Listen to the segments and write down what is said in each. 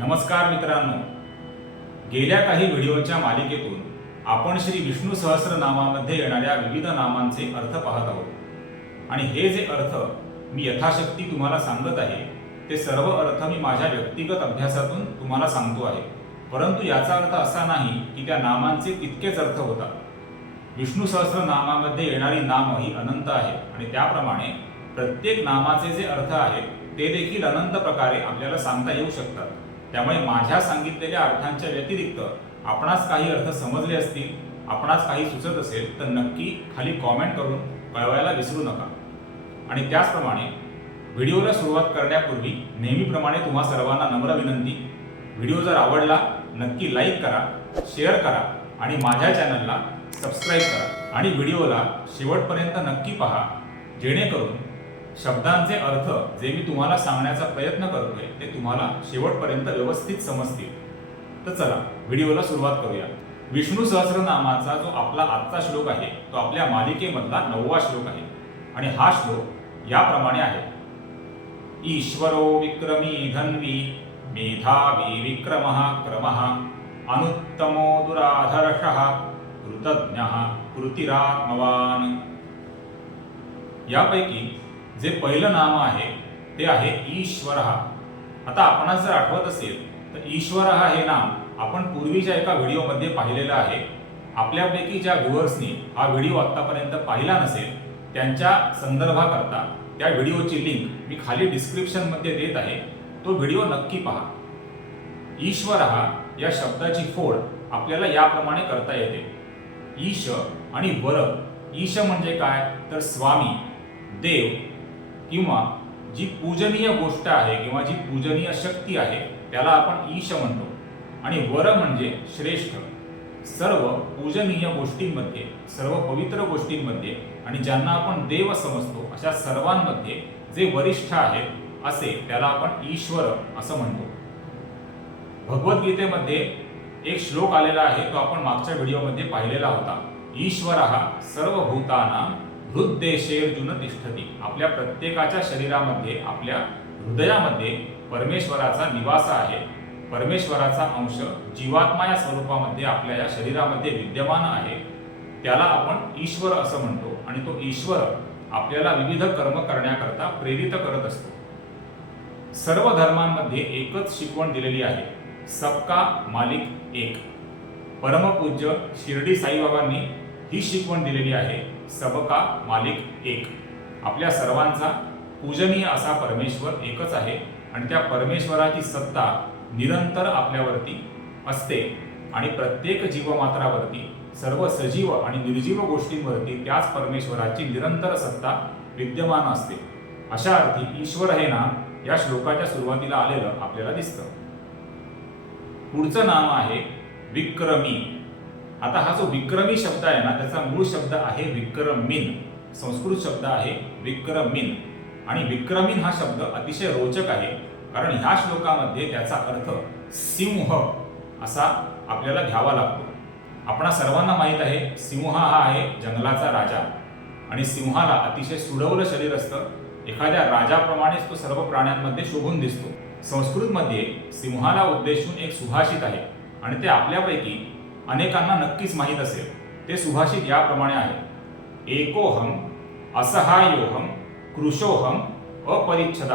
नमस्कार मित्रांनो. गेल्या काही व्हिडिओच्या मालिकेतून आपण श्री विष्णू सहस्रनामामध्ये येणाऱ्या विविध नामांचे अर्थ पाहत आहोत. आणि हे जे अर्थ मी यथाशक्ती तुम्हाला सांगत आहे ते सर्व अर्थ मी माझ्या व्यक्तिगत अभ्यासातून तुम्हाला सांगतो आहे. परंतु याचा अर्थ असा नाही की त्या नामांचे तितकेच अर्थ होतात. विष्णू सहस्रनामामध्ये येणारी नाम ही अनंत आहे आणि त्याप्रमाणे प्रत्येक नामाचे जे अर्थ आहेत ते देखील अनंत प्रकारे आपल्याला सांगता येऊ शकतात. त्यामुळे माझ्या सांगितलेल्या अर्थांच्या व्यतिरिक्त आपणास काही अर्थ समजले असतील आपणास काही सुचत असेल तर नक्की खाली कॉमेंट करून कळवायला विसरू नका. आणि त्याचप्रमाणे व्हिडिओला सुरुवात करण्यापूर्वी नेहमीप्रमाणे तुम्हा सर्वांना नम्र विनंती. व्हिडिओ जर आवडला नक्की लाईक करा शेअर करा आणि माझ्या चॅनलला सबस्क्राईब करा. आणि व्हिडिओला शेवटपर्यंत नक्की पहा जेणेकरून शब्दांचे अर्थ जे मी तुम्हाला सांगण्याचा प्रयत्न करतोय ते तुम्हाला शेवटपर्यंत व्यवस्थित समजतील. तर चला व्हिडिओला सुरुवात करूया. विष्णू सहस्रनामाचा जो आपला आजचा श्लोक आहे तो आपल्या मालिकेमधला नववा श्लोक आहे. आणि हा श्लोक याप्रमाणे आहे. ईश्वरो विक्रमी धन्वी मेधावी विक्रम क्रम अनुत्तमो दुराधर्ष कृतज्ञः कृतिरात्मवान. यापैकी जे पहिलं नाम आहे ते आहे ईश्वर. आता आपण जर आठवत असेल तर ईश्वर हे नाम आपण पूर्वीच्या एका व्हिडिओमध्ये पाहिलेलं आहे. आपल्यापैकी ज्या व्ह्युअर्सनी हा व्हिडिओ आत्तापर्यंत पाहिला नसेल त्यांच्या संदर्भाकरता त्या व्हिडिओची लिंक मी खाली डिस्क्रिप्शनमध्ये देत आहे. तो व्हिडिओ नक्की पहा. ईश्वर या शब्दाची फोड आपल्याला याप्रमाणे करता येते. ईश आणि वर. ईश म्हणजे काय? तर स्वामी देव किंवा जी पूजनीय गोष्ट आहे किंवा जी पूजनीय शक्ती आहे त्याला आपण ईश म्हणतो. आणि वर म्हणजे श्रेष्ठ. सर्व पूजनीय गोष्टींमध्ये सर्व पवित्र गोष्टींमध्ये आणि ज्यांना आपण देव समजतो अशा सर्वांमध्ये जे वरिष्ठ आहेत असे त्याला आपण ईश्वर असं म्हणतो. भगवद्गीतेमध्ये एक श्लोक आलेला आहे तो आपण मागच्या व्हिडिओमध्ये पाहिलेला होता. ईश्वर हा सर्व भूताना हृददेशेर्जुन तिष्ठती. आपल्या प्रत्येकाच्या शरीरामध्ये आपल्या हृदयामध्ये परमेश्वराचा निवास आहे. परमेश्वराचा अंश जीवात्मा या स्वरूपामध्ये आपल्या या शरीरामध्ये विद्यमान आहे. त्याला आपण ईश्वर असं म्हणतो आणि तो ईश्वर आपल्याला विविध कर्म करण्याकरता प्रेरित करत असतो. सर्व धर्मांमध्ये एकच शिकवण दिलेली आहे. सबका मालिक एक. परमपूज्य शिर्डी साईबाबांनी ही शिकवण दिलेली आहे. सबका मालिक एक. आपल्या सर्वांचा पूजनीय असा परमेश्वर एकच आहे आणि त्या परमेश्वराची सत्ता निरंतर आपल्यावरती असते आणि प्रत्येक जीवमात्रावरती सर्व सजीव आणि निर्जीव गोष्टींवरती त्याच परमेश्वराची निरंतर सत्ता विद्यमान असते. अशा अर्थी ईश्वर हे नाम या श्लोकाच्या सुरुवातीला आलेलं आपल्याला दिसतं. पुढचं नाम आहे विक्रमी. आता हा जो विक्रमी शब्द आहे ना त्याचा मूळ शब्द आहे विक्रमीन. संस्कृत शब्द आहे विक्रमीन. आणि विक्रमीन हा शब्द अतिशय रोचक आहे. कारण ह्या श्लोकामध्ये त्याचा अर्थ सिंह असा आपल्याला घ्यावा लागतो. आपणा सर्वांना माहीत आहे सिंह हा आहे जंगलाचा राजा. आणि सिंहाला अतिशय सुडवलं शरीर असतं. एखाद्या राजाप्रमाणेच तो सर्व प्राण्यांमध्ये शोभून दिसतो. संस्कृतमध्ये सिंहाला उद्देशून एक सुभाषित आहे. आणि ते आपल्यापैकी अनेकांना नक्कीच माहीत असेल. ते सुभाषित याप्रमाणे आहे एकोहम असहायोहम कृशोहम अपरिच्छद.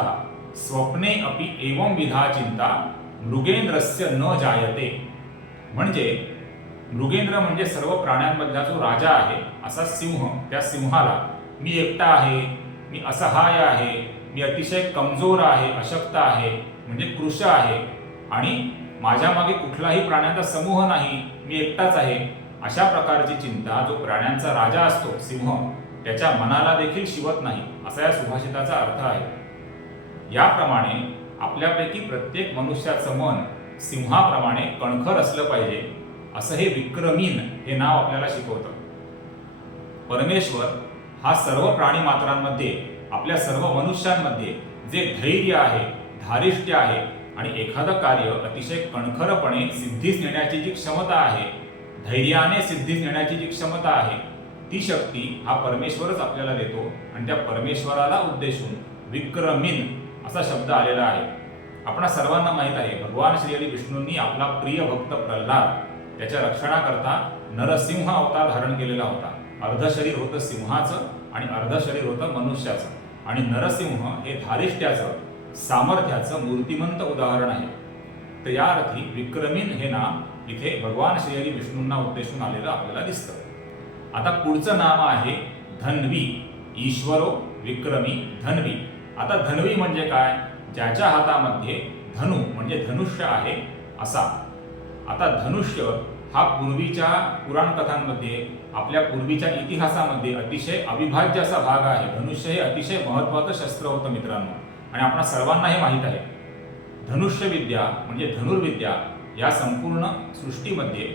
स्वप्ने अपि एवं विधा चिंता मृगेंद्रस्य न जायते. म्हणजे मृगेंद्र म्हणजे सर्व प्राण्यांमधला जो राजा आहे असा सिंह त्या सिंहाला मी एकटा आहे मी असहाय आहे मी अतिशय कमजोर आहे अशक्त आहे म्हणजे कृश आहे. आणि माझ्या मागे कुठलाही प्राण्यांचा समूह नाही मी एकटाच आहे. अशा प्रकारची चिंता जो प्राण्यांचा राजा असतो सिंह त्याच्या मनाला देखील शिवत नाही असा या सुभाषिताचा अर्थ आहे. याप्रमाणे आपल्यापैकी प्रत्येक मनुष्याचं मन सिंहाप्रमाणे कणखर असलं पाहिजे असं हे विक्रमीन हे नाव आपल्याला शिकवतं. परमेश्वर हा सर्व प्राणी मात्रांमध्ये आपल्या सर्व मनुष्यांमध्ये जे धैर्य आहे धारिष्ट्य आहे आणि एखादं कार्य अतिशय कणखरपणे सिद्धीस नेण्याची जी क्षमता आहे धैर्याने सिद्धीस नेण्याची जी क्षमता आहे ती शक्ती हा परमेश्वरच आपल्याला देतो. आणि त्या परमेश्वराला उद्देशून विक्रमीन असा शब्द आलेला आहे. आपणा सर्वांना माहीत आहे भगवान श्री हरी विष्णूंनी आपला प्रिय भक्त प्रल्हाद त्याच्या रक्षणाकरता नरसिंह अवतार धारण केलेला होता. अर्ध शरीर होतं सिंहाचं आणि अर्ध शरीर होतं मनुष्याचं. आणि नरसिंह हे धारिष्ट्याचं सामर्थ्याचं मूर्तिमंत उदाहरण आहे. तर या अर्थी विक्रमीन हे नाम इथे भगवान श्रीहरी विष्णूंना उद्देशून आलेलं आपल्याला दिसतं. आता पुढचं नाम आहे धन्वी. ईश्वरो विक्रमी धन्वी. आता धन्वी म्हणजे काय? ज्याच्या हातामध्ये धनु म्हणजे धनुष्य आहे असा. आता धनुष्य हा पूर्वीच्या पुराण कथांमध्ये आपल्या पूर्वीच्या इतिहासामध्ये अतिशय अविभाज्य असा भाग आहे. धनुष्य हे अतिशय महत्वाचं शस्त्र होतं मित्रांनो. आणि आपण सर्वांना हे माहीत आहे धनुष्यविद्या म्हणजे धनुर्विद्या या संपूर्ण सृष्टीमध्ये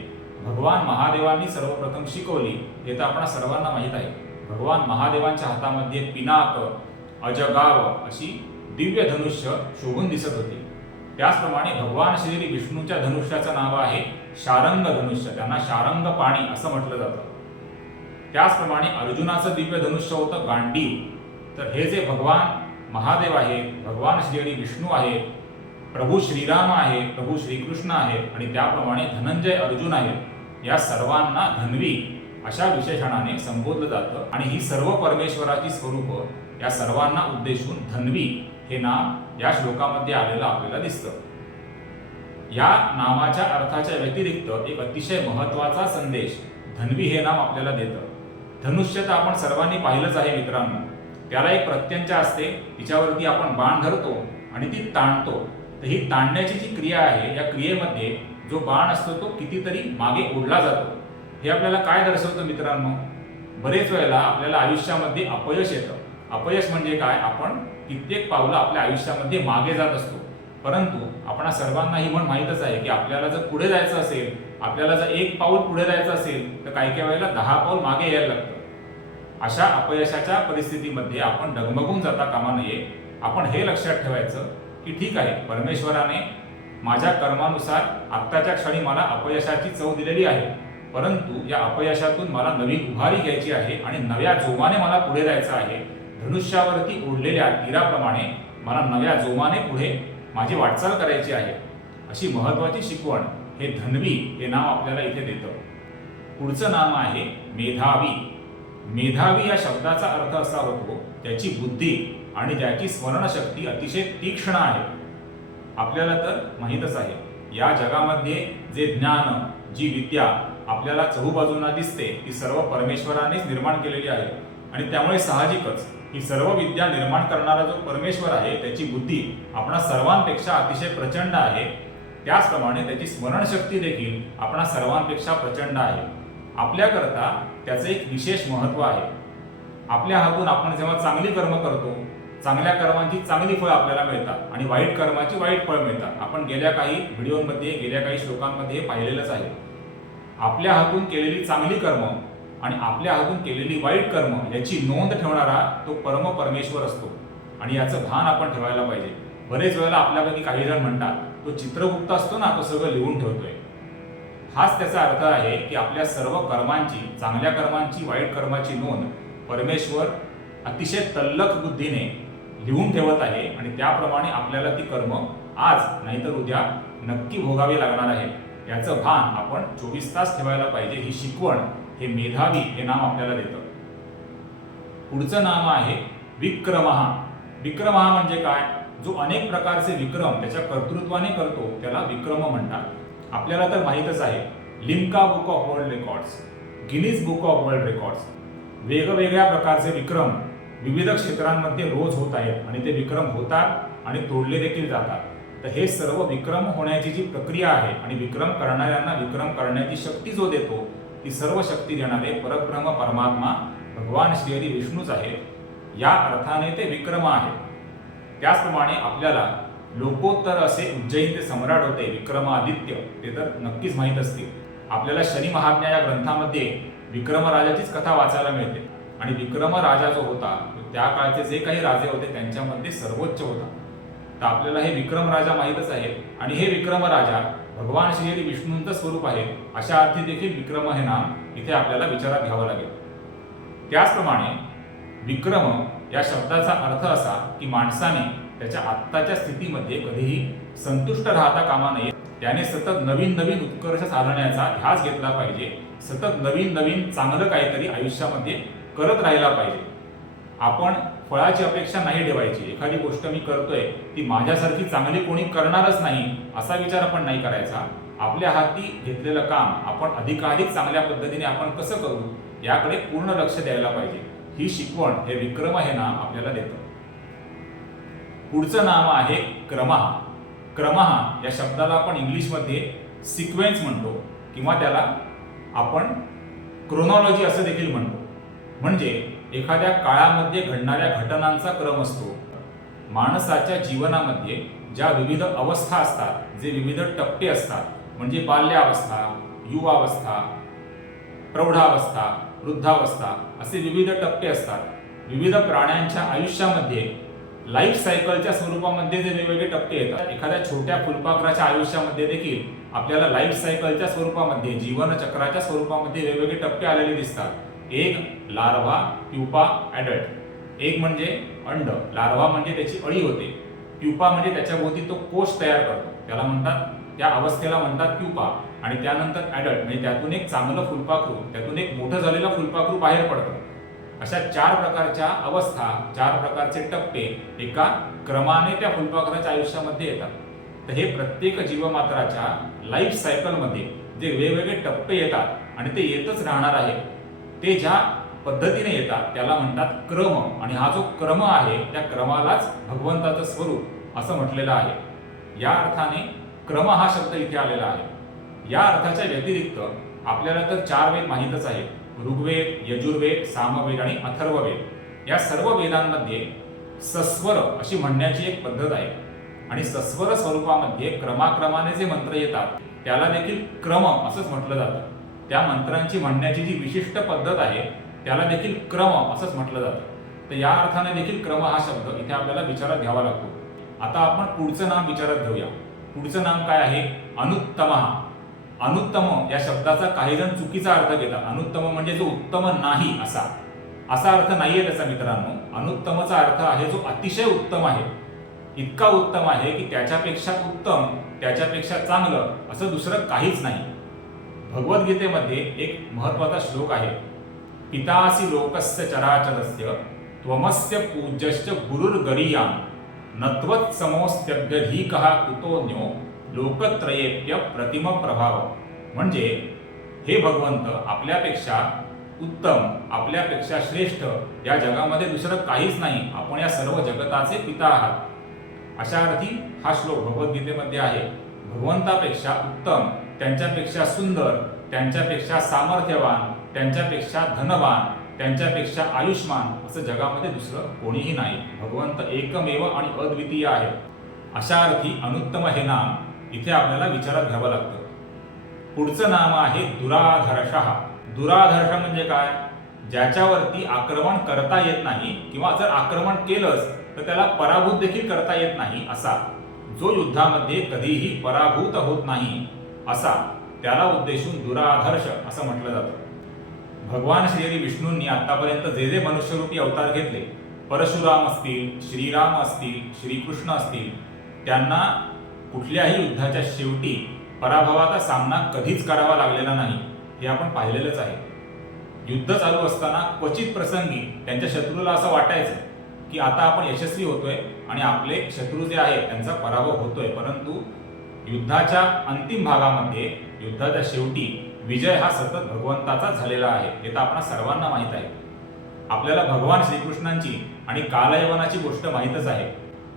भगवान महादेवांनी सर्वप्रथम शिकवली हे तर आपण सर्वांना माहीत आहे. भगवान महादेवांच्या हातामध्ये पिनाक अजगाव अशी दिव्य धनुष्य शोभून दिसत होती. त्याचप्रमाणे भगवान श्री विष्णूच्या धनुष्याचं नाव आहे शारंग धनुष्य त्यांना शारंग पाणी असं म्हटलं जातं. त्याचप्रमाणे अर्जुनाचं दिव्य धनुष्य होतं गांडीव. तर हे जे भगवान महादेव आहेत भगवान श्री विष्णू आहेत प्रभू श्रीराम आहे प्रभू श्रीकृष्ण आहेत आणि त्याप्रमाणे धनंजय अर्जुन आहेत या सर्वांना धन्वी अशा विशेषणाने संबोधलं जातं. आणि ही सर्व परमेश्वराची स्वरूप या सर्वांना उद्देशून धन्वी हे नाम या श्लोकामध्ये आलेलं आपल्याला दिसतं. या नामाच्या अर्थाच्या व्यतिरिक्त एक अतिशय महत्त्वाचा संदेश धन्वी हे नाम आपल्याला देतं. धनुष्य तर आपण सर्वांनी पाहिलंच आहे मित्रांनो. त्याला एक प्रत्यंचा असते. तिच्यावरती आपण बाण धरतो आणि ती ताणतो. तर ही ताणण्याची जी क्रिया आहे या क्रियेमध्ये जो बाण असतो तो कितीतरी मागे ओढला जातो. हे आपल्याला काय दर्शवतं मित्रांनो? बरेच वेळेला आपल्याला आयुष्यामध्ये अपयश येतं. अपयश म्हणजे काय? आपण कित्येक पावलं आपल्या आयुष्यामध्ये मागे जात असतो. परंतु आपण सर्वांना ही म्हण माहीतच आहे की आपल्याला जर पुढे जायचं असेल आपल्याला जर एक पाऊल पुढे जायचं असेल तर काही काही वेळेला दहा पाऊल मागे यायला लागतं. अशा अपयशाच्या परिस्थितीमध्ये आपण डगमगून जाता कामा नये. आपण हे लक्षात ठेवायचं की ठीक आहे परमेश्वराने माझ्या कर्मानुसार आत्ताच्या क्षणी मला अपयशाची चव दिलेली आहे. परंतु या अपयशातून मला नवी उभारी घ्यायची आहे आणि नव्या जोमाने मला पुढे जायचं आहे. धनुष्यावरती ओढलेल्या तीराप्रमाणे मला नव्या जोमाने पुढे माझी वाटचाल करायची आहे. अशी महत्वाची शिकवण हे धन्वी हे नाव आपल्याला इथे देतं. पुढचं नाम आहे मेधावी. मेधावी या शब्दाचा अर्थ असा होतो त्याची बुद्धी आणि ज्याची स्मरणशक्ती अतिशय तीक्ष्ण आहे. आपल्याला तर माहीतच आहे या जगामध्ये जे ज्ञान जी विद्या आपल्याला चहूबाजूंना दिसते ती सर्व परमेश्वरानेच निर्माण केलेली आहे. आणि त्यामुळे साहजिकच ही सर्व विद्या निर्माण करणारा जो परमेश्वर आहे त्याची बुद्धी आपणा सर्वांपेक्षा अतिशय प्रचंड आहे. त्याचप्रमाणे त्याची स्मरणशक्ती देखील आपणा सर्वांपेक्षा प्रचंड आहे. आपल्याकरता त्याचं एक विशेष महत्त्व आहे. आपल्या हातून आपण जेव्हा चांगली कर्म करतो चांगल्या कर्मांची चांगली फळं आपल्याला मिळतात आणि वाईट कर्माची वाईट फळं मिळतात. आपण गेल्या काही व्हिडिओमध्ये गेल्या काही श्लोकांमध्ये हे पाहिलेलंच आहे. आपल्या हातून केलेली चांगली कर्म आणि आपल्या हातून केलेली वाईट कर्म याची नोंद ठेवणारा तो परम परमेश्वर असतो. आणि याचं भान आपण ठेवायला पाहिजे. बरेच वेळेला आपल्यापैकी काही जण म्हणतात तो चित्रगुप्त असतो ना तो सगळं लिहून ठेवतोय. हाच त्याचा अर्थ आहे की आपल्या सर्व कर्मांची चांगल्या कर्मांची वाईट कर्माची नोंद परमेश्वर अतिशय तल्लख बुद्धीने लिहून ठेवत आहे आणि त्याप्रमाणे आपल्याला ती कर्म आज नाहीतर उद्या नक्की भोगावी लागणार आहे. याचं भान आपण चोवीस तास ठेवायला पाहिजे. ही शिकवण हे मेधावी हे नाम आपल्याला देतं. पुढचं नाम आहे विक्रमहा. विक्रमहा म्हणजे काय? जो अनेक प्रकारचे विक्रम त्याच्या कर्तृत्वाने करतो त्याला विक्रम म्हणतात. आपल्याला तर माहीतच आहे Limca book of world records Guinness book of world records वेगवेगळ्या प्रकारचे विक्रम विविध क्षेत्रांमध्ये रोज होत आहेत आणि ते विक्रम होतात आणि तोडले देखील जातात. तर हे सर्व विक्रम होण्याची जी प्रक्रिया आहे आणि विक्रम करणाऱ्यांना विक्रम करण्याची शक्ती जो देतो ती सर्व शक्ती देणारे परब्रह्म परमात्मा भगवान श्रीहरी विष्णूच आहेत. या अर्थाने ते विक्रम आहेत. त्याचप्रमाणे आपल्याला लोकोत्तर असे उज्जैनचे सम्राट होते विक्रमादित्य. ते तर नक्कीच माहीत असतील. आपल्याला शनी महाज्ञा या ग्रंथामध्ये विक्रमराजाचीच कथा वाचायला मिळते. आणि विक्रमराजा जो होता तो त्या काळचे जे काही राजे होते त्यांच्यामध्ये सर्वोच्च होता. तर आपल्याला हे विक्रमराजा माहीतच आहे आणि हे विक्रमराजा भगवान श्री विष्णूंचं स्वरूप आहे अशा अर्थी देखील विक्रम हे नाम इथे आपल्याला विचारात घ्यावं लागेल. त्याचप्रमाणे विक्रम या शब्दाचा अर्थ असा की माणसाने त्याच्या आत्ताच्या स्थितीमध्ये कधीही संतुष्ट राहता कामा नये. त्याने सतत नवीन नवीन उत्कर्ष साधण्याचा ध्यास घेतला पाहिजे. सतत नवीन नवीन चांगलं काहीतरी आयुष्यामध्ये करत राहायला पाहिजे. आपण फळाची अपेक्षा नाही ठेवायची. एखादी गोष्ट मी करतोय ती माझ्यासारखी चांगली कोणी करणारच नाही असा विचार आपण नाही करायचा. आपल्या हाती घेतलेलं काम आपण अधिकाधिक चांगल्या पद्धतीने आपण कसं करू याकडे पूर्ण लक्ष द्यायला पाहिजे. ही शिकवण हे विक्रम हे नाम आपल्याला देतं. पुढचं नाम आहे क्रमहा क्रमहा या शब्दाला आपण इंग्लिशमध्ये सिक्वेन्स म्हणतो किंवा त्याला आपण क्रोनॉलॉजी असं देखील म्हणतो. म्हणजे एखाद्या काळामध्ये घडणाऱ्या घटनांचा क्रम असतो. माणसाच्या जीवनामध्ये ज्या विविध अवस्था असतात जे विविध टप्पे असतात म्हणजे बाल्यावस्था युवावस्था प्रौढावस्था वृद्धावस्था असे विविध टप्पे असतात. विविध प्राण्यांच्या आयुष्यामध्ये लाईफ सायकलच्या स्वरूपामध्ये जे वेगवेगळे टप्पे येतात. एखाद्या छोट्या फुलपाखराच्या आयुष्यामध्ये देखील आपल्याला लाईफ सायकलच्या स्वरूपामध्ये जीवनचक्राच्या स्वरूपामध्ये वेगवेगळे टप्पे आलेले दिसतात. एक लार्वा प्युपा ॲडल्ट. एक म्हणजे अंड. लार्वा म्हणजे त्याची अळी होते. प्युपा म्हणजे त्याच्याभोवती तो कोश तयार करतो. त्याला म्हणतात त्या अवस्थेला म्हणतात प्युपा. आणि त्यानंतर ॲडल्ट. म्हणजे त्यातून एक चांगलं फुलपाखरू त्यातून एक मोठं झालेलं फुलपाखरू बाहेर पडतं. अशा चार प्रकारच्या अवस्था चार प्रकारचे टप्पे एका क्रमाने त्या फुलपाखराच्या आयुष्यामध्ये येतात. तर हे प्रत्येक जीवमात्राच्या लाईफ सायकलमध्ये जे वेगवेगळे टप्पे येतात आणि ते येतच राहणार आहे ते ज्या पद्धतीने येतात त्याला म्हणतात क्रम. आणि हा जो क्रम आहे त्या क्रमालाच भगवंताचं स्वरूप असं म्हटलेलं आहे. या अर्थाने क्रम हा शब्द इथे आलेला आहे. या अर्थाच्या व्यतिरिक्त आपल्याला तर चार वेद माहीतच आहेत. ऋग्वेद यजुर्वेद सामवेद आणि अथर्ववेद या सर्व वेदांमध्ये सस्वर अशी म्हणण्याची एक पद्धत आहे. आणि सस्वर स्वरूपामध्ये क्रमाक्रमाने जे मंत्र येतात त्याला देखील क्रम असंच म्हटलं जातं. त्या मंत्रांची म्हणण्याची जी विशिष्ट पद्धत आहे त्याला देखील क्रम असंच म्हटलं जातं. तर या अर्थाने देखील क्रम हा शब्द इथे आपल्याला विचारात घ्यावा लागतो. आता आपण पुढचं नाम विचारात घेऊया. पुढचं नाम काय आहे? अनुत्तम. अनुत्तम या शब्दाचा काही जण चुकीचा अर्थ घेतात. अनुत्तम म्हणजे जो उत्तम नाही असा. असा अर्थ नाहीये त्याचा मित्रांनो. अनुत्तमचा अर्थ आहे जो अतिशय उत्तम आहे. इतका उत्तम आहे की त्याच्यापेक्षा उत्तम त्याच्यापेक्षा चांगलं असं दुसरं काहीच नाही. भगवद्गीतेमध्ये एक महत्त्वाचा श्लोक आहे. पितासी लोकस्य चराचरस्य त्वमस्य पूज्यश्च गुरुर्गरीयाम नत्वत समोस्त्यभ्यधीकः कुतोन्यो लोकत्रयेप्य प्रतिम प्रभाव. म्हणजे हे भगवंत आपल्यापेक्षा उत्तम आपल्यापेक्षा श्रेष्ठ या जगामध्ये दुसरं काहीच नाही. आपण या सर्व जगताचे पिता आहात. अशा अर्थी हा श्लोक भगवद्गीतेमध्ये आहे. भगवंतापेक्षा उत्तम त्यांच्यापेक्षा सुंदर त्यांच्यापेक्षा सामर्थ्यवान त्यांच्यापेक्षा धनवान त्यांच्यापेक्षा आयुष्मान असं जगामध्ये दुसरं कोणीही नाही. भगवंत एकमेव आणि अद्वितीय आहे. अशा अर्थी अनुत्तम हे नाम इथे आपल्याला विचारात घ्यावं लागतं. पुढचं नाम आहे दुराधर्ष. दुराधर्ष म्हणजे काय? ज्याच्यावरती आक्रमण करता येत नाही किंवा जर आक्रमण केलंच तर त्याला पराभूत देखील करता येत नाही असा. जो युद्धामध्ये कधीही पराभूत होत नाही असा. त्याला उद्देशून दुराधर्ष असं म्हटलं जातं. भगवान श्रीहरी विष्णूंनी आतापर्यंत जे जे मनुष्यरूपी अवतार घेतले परशुराम असतील श्रीराम असतील श्रीकृष्ण असतील त्यांना कुठल्याही युद्धाच्या शेवटी पराभवाचा सामना कधीच करावा लागलेला नाही हे आपण पाहिलेलंच आहे. युद्ध चालू असताना क्वचित प्रसंगी त्यांच्या शत्रूला असं वाटायचं की आता आपण यशस्वी होतोय आणि आपले शत्रू जे आहेत त्यांचा पराभव होतोय परंतु युद्धाच्या अंतिम भागामध्ये युद्धाच्या शेवटी विजय हा सतत भगवंताचा झालेला आहे हे तर आपण सर्वांना माहीत आहे. आपल्याला भगवान श्रीकृष्णांची आणि कालयवनाची गोष्ट माहीतच आहे.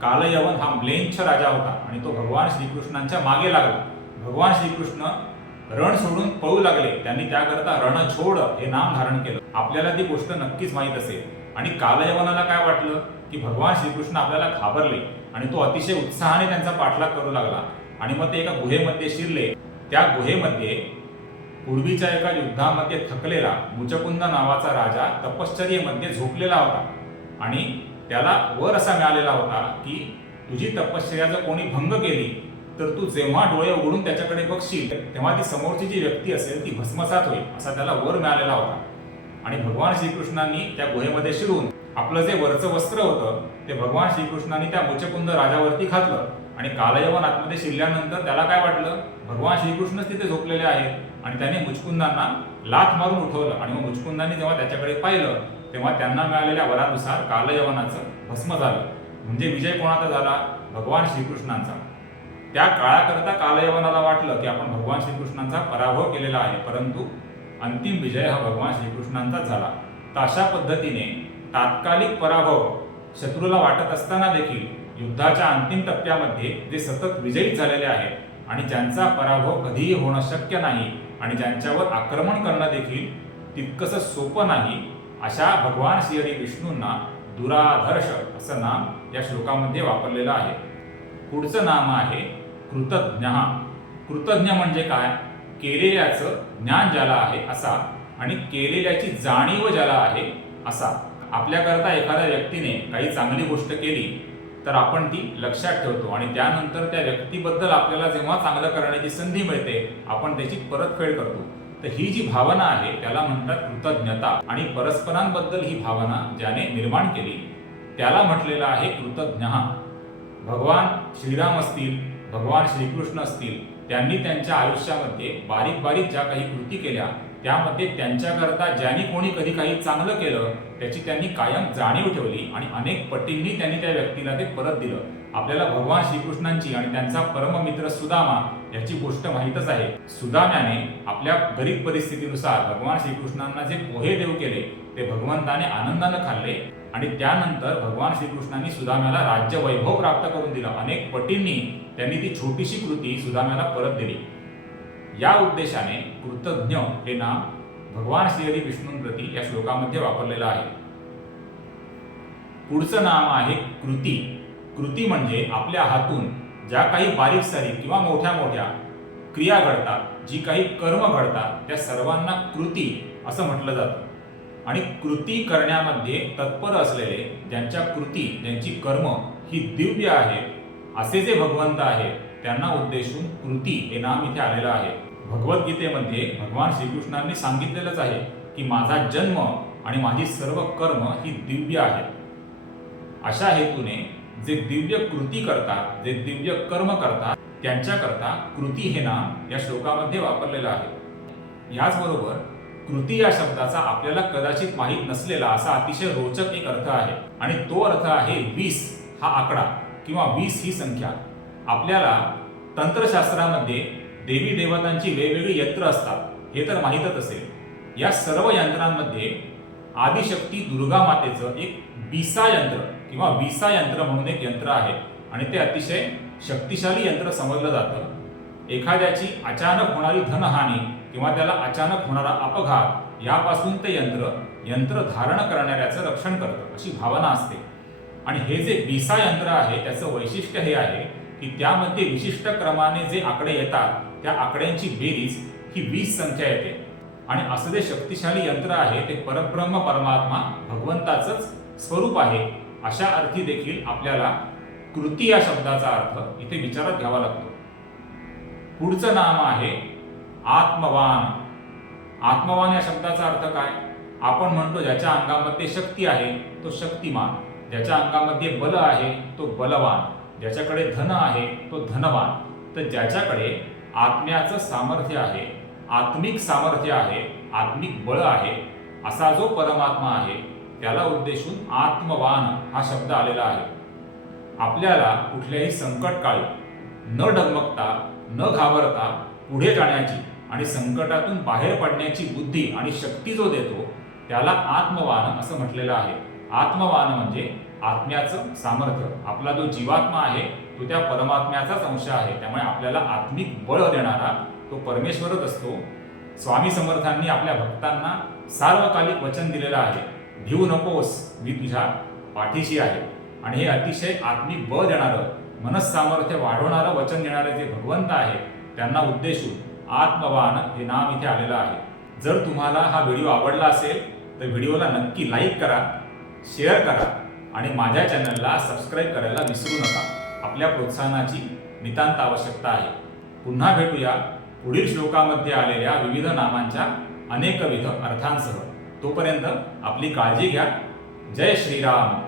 कालयवन हा म्लेंच राजा होता आणि तो भगवान श्रीकृष्णांच्या मागे लागला. भगवान श्रीकृष्ण रण सोडून पळू लागले. त्यांनी त्याकरता रणछोड हे नाम धारण केलं. आपल्याला ती गोष्ट नक्कीच माहीत असेल. आणि कालयवनाला काय वाटलं? की भगवान श्रीकृष्ण आपल्याला घाबरले आणि तो अतिशय उत्साहाने त्यांचा पाठलाग करू लागला. आणि मग ते एका गुहेमध्ये शिरले. त्या गुहेमध्ये पूर्वीच्या एका युद्धामध्ये थकलेला मुचकुंद नावाचा राजा तपश्चर्येमध्ये झोपलेला होता. आणि त्याला वर असा मिळालेला होता की तुझी तपश्चर्या जर कोणी भंग केली तर तू जेव्हा डोळे उघडून त्याच्याकडे बघशील तेव्हा ती समोरची जी व्यक्ती असेल ती भस्मसात होईल असा त्याला वर मिळालेला होता. आणि भगवान श्रीकृष्णांनी त्या गुहेमध्ये शिरून आपलं जे वरचं वस्त्र होतं ते भगवान श्रीकृष्णांनी त्या मुचकुंद राजावरती घातलं. आणि कालयवन आतमध्ये शिरल्यानंतर त्याला काय वाटलं? भगवान श्रीकृष्णच तिथे झोपलेले आहेत. आणि त्याने मुचकुंदांना लाथ मारून उठवलं. आणि मग मुचकुंदांनी जेव्हा त्याच्याकडे पाहिलं तेव्हा त्यांना मिळालेल्या वरानुसार कालयवनाचं भस्म झालं. म्हणजे विजय कोणाचा झाला? भगवान श्रीकृष्णांचा. त्या काळाकरता कालयवनाला वाटलं की आपण भगवान श्रीकृष्णांचा पराभव केलेला आहे परंतु अंतिम विजय हा भगवान श्रीकृष्णांचाच झाला. तर अशा पद्धतीने तात्कालिक पराभव शत्रूला वाटत असताना देखील युद्धाच्या अंतिम टप्प्यामध्ये जे सतत विजयी झालेले आहेत आणि ज्यांचा पराभव कधीही होणं शक्य नाही आणि ज्यांच्यावर आक्रमण करणं देखील तितकंसं सोपं नाही अशा भगवान श्री विष्णूंना दुराधर्ष असं नाम या श्लोकामध्ये वापरलेलं आहे. पुढचं नाम आहे कृतज्ञ. कृतज्ञ म्हणजे काय? केलेल्याचं ज्ञान ज्याला आहे असा आणि केलेल्याची जाणीव ज्याला आहे असा. आपल्याकरता एखाद्या व्यक्तीने काही चांगली गोष्ट केली तर आपण ती लक्षात ठेवतो आणि त्यानंतर त्या व्यक्तीबद्दल आपल्याला जेव्हा चांगलं करण्याची संधी मिळते आपण त्याची परतफेड करतो. तर ही जी भावना आहे त्याला म्हणतात कृतज्ञता. आणि परस्परांबद्दल ही भावना ज्याने निर्माण केली त्याला म्हटलेलं आहे कृतज्ञ. भगवान श्रीराम असतील भगवान श्रीकृष्ण असतील त्यांनी त्यांच्या आयुष्यामध्ये बारीक बारीक ज्या काही कृती केल्या त्यामध्ये त्यांच्याकरता ज्यांनी कोणी कधी काही चांगलं केलं त्याची त्यांनी कायम जाणीव ठेवली आणि अनेक पटींनी त्यांनी त्या व्यक्तीला ते परत दिलं. आपल्याला भगवान श्रीकृष्णांची आणि त्यांचा परममित्र सुदामा याची गोष्ट माहीतच आहे. सुदाम्याने आपल्या गरीब परिस्थितीनुसार भगवान श्रीकृष्णांना जे पोहे देव केले ते भगवंताने आनंदानं खाल्ले आणि त्यानंतर भगवान श्रीकृष्णांनी सुदाम्याला राज्य वैभव प्राप्त करून दिलं. अनेक पटींनी त्यांनी ती छोटीशी कृती सुदाम्याला परत दिली. या उद्देशाने कृतज्ञ हे नाम भगवान श्रीहरी विष्णूंप्रती या श्लोकामध्ये वापरलेलं आहे. पुढचं नाम आहे कृती. कृती म्हणजे आपल्या हातून ज्या काही बारीक सारीक किंवा मोठ्या मोठ्या क्रिया घडतात जी काही कर्म घडतात त्या सर्वांना कृती असं म्हटलं जातं. आणि कृती करण्यामध्ये तत्पर असलेले ज्यांच्या कृती ज्यांची कर्म ही दिव्य आहे असे जे भगवंत आहेत त्यांना उद्देशून कृती हे नाम इथे आलेलं आहे. भगवद्गीतेमध्ये भगवान श्रीकृष्णांनी सांगितलेलंच आहे की माझा जन्म आणि माझी सर्व कर्म ही दिव्य आहे अशा हेतूने जे दिव्य कृती करतात जे दिव्य कर्म करतात त्यांच्याकरता कृती हे नाम या श्लोकामध्ये वापरलेलं आहे. याचबरोबर कृती या शब्दाचा आपल्याला कदाचित माहीत नसलेला असा अतिशय रोचक एक अर्थ आहे. आणि तो अर्थ आहे वीस हा आकडा किंवा वीस ही संख्या. आपल्याला तंत्रशास्त्रामध्ये देवी देवतांची वेगवेगळी यंत्र असतात हे तर माहीतच असेल. या सर्व यंत्रांमध्ये आदिशक्ती दुर्गा मातेचं एक बिसा यंत्र किंवा विसा यंत्र म्हणून एक यंत्र आहे आणि ते अतिशय शक्तिशाली यंत्र समजलं जातं. एखाद्याची अचानक होणारी धनहानी किंवा त्याला अचानक होणारा अपघात यापासून ते यंत्र यंत्र धारण करणाऱ्याचं रक्षण करतं अशी भावना असते. आणि हे जे विसा यंत्र आहे त्याचं वैशिष्ट्य हे आहे की त्यामध्ये विशिष्ट क्रमाने जे आकडे येतात त्या आकड्यांची बेरीज ही वीस संख्या येते. आणि असं जे शक्तिशाली यंत्र आहे ते परब्रह्म परमात्मा भगवंताचंच स्वरूप आहे. अशा अर्थी देखील आपल्याला कृती या शब्दाचा अर्थ इथे विचारात घ्यावा लागतो. पुढचं नाम आहे आत्मवान. आत्मवान या शब्दाचा अर्थ काय? आपण म्हणतो ज्याच्या अंगामध्ये शक्ती आहे तो शक्तिमान. ज्याच्या अंगामध्ये बल आहे तो बलवान. ज्याच्याकडे धन आहे तो धनवान. तर ज्याच्याकडे आत्म्याचं सामर्थ्य आहे आत्मिक सामर्थ्य आहे आत्मिक बळ आहे असा जो परमात्मा आहे त्याला उद्देशून आत्मवान हा शब्द आलेला आहे. आपल्याला कुठल्याही संकट काळी न डगमगता न घाबरता पुढे जाण्याची आणि संकटातून बाहेर पडण्याची बुद्धी आणि शक्ती जो देतो त्याला आत्मवान असं म्हटलेलं आहे. आत्मवान म्हणजे आत्म्याचं सामर्थ्य. आपला जो जीवात्मा आहे तो त्या परमात्म्याचाच अंश आहे. त्यामुळे आपल्याला आत्मिक बळ देणारा तो परमेश्वरच असतो. स्वामी समर्थांनी आपल्या भक्तांना सार्वकालिक वचन दिलेलं आहे. भिवू नकोस मी तुझ्या पाठीशी आहे. आणि हे अतिशय आत्मिक बळ देणारं मनसामर्थ्य वाढवणारं वचन देणारे जे भगवंत आहे त्यांना उद्देशून आत्मवान हे नाम इथे आलेलं आहे. जर तुम्हाला हा व्हिडिओ आवडला असेल तर व्हिडिओला नक्की लाईक करा शेअर करा आणि माझ्या चॅनलला सबस्क्राईब करायला विसरू नका. आपल्या प्रोत्साहनाची नितांत आवश्यकता आहे. पुन्हा भेटूया पुढील श्लोकामध्ये आलेल्या विविध नामांच्या अनेकविध अर्थांसह. तोपर्यंत आपली काळजी घ्या. जय श्रीराम.